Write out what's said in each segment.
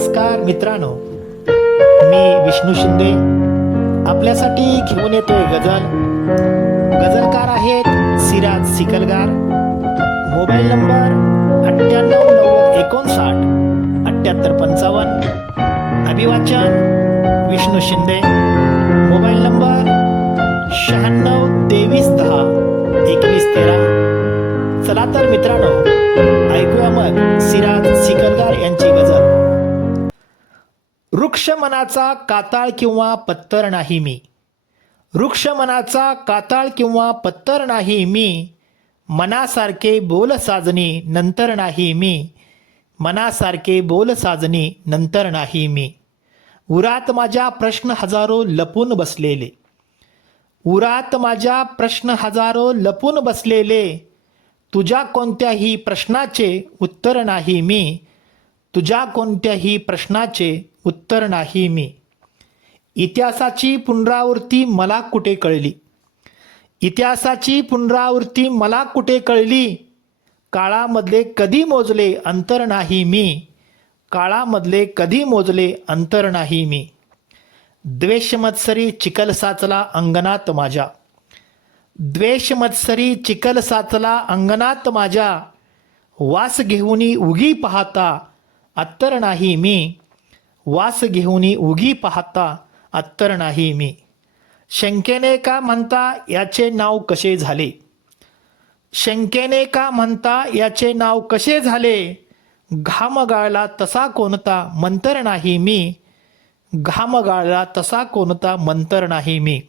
नमस्कार मित्रांनो, मी विष्णू शिंदे आपल्यासाठी घेऊन येतोय गझल. गझलकार आहेत सिराज सिकलगार. Mobile number 989059 7855. अभिवाचन विष्णू शिंदे. Mobile number 962310 2113. चला तर मित्रांनो, ऐकूया मग सिराज सिकलगार यांची गझल. वृक्ष मनाचा काताळ किंवा पत्तर नाही मी. वृक्ष मनाचा काताळ किंवा पत्तर नाही मी. मनासारखे बोल साजनी नंतर नाही मी. मनासारखे बोल साजनी नंतर नाही मी. उरात माझ्या प्रश्न हजारो लपून बसलेले. उरात माझ्या प्रश्न हजारो लपून बसलेले. तुझ्या कोणत्याही प्रश्नाचे उत्तर नाही मी. तुझ्या कोणत्याही प्रश्नाचे उत्तर नाही मी. इतिहासाची पुनरावृत्ती मला कुठे कळली. इतिहासाची पुनरावृत्ती मला कुठे कळली. काळामधले कधी मोजले अंतर नाही मी. काळामधले कधी मोजले अंतर नाही मी. द्वेषमत्सरी चिखल साचला अंगणात माझ्या. द्वेषमत्सरी चिखल साचला अंगणात माझ्या. वास घेऊनी उगी पाहता अत्तर नाही मी. वास घेऊनी उगी पाहता अत्तर नाही मी. शंकेने का म्हणता याचे नाव कसे झाले. शंकेने का म्हणता याचे नाव कसे झाले. घाम गाळला तसा कोणता मंतर नाही मी. घाम गाळला तसा कोणता मंतर नाही मी.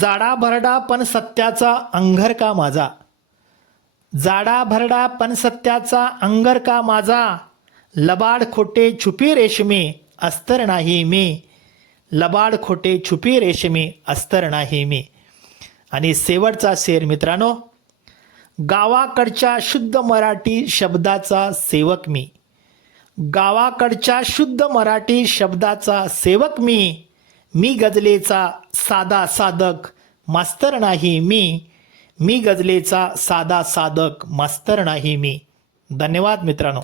जाडा भरडा पण सत्याचा अंगर का माझा. जाडा भरडा पण सत्याचा अंगर का माझा. लबाड खोटे छुपी रेशमी अस्तर नाही मी. लबाड खोटे छुपी रेशमी अस्तर नाही मी. आणि शेवटचा शेर मित्रांनो, गावाकडच्या शुद्ध मराठी शब्दाचा सेवक मी. गावाकडच्या शुद्ध मराठी शब्दाचा सेवक मी. मी गझलेचा साधा साधक मास्तर नाही मी. मी गझलेचा साधा साधक मास्तर नाही मी. धन्यवाद मित्रांनो.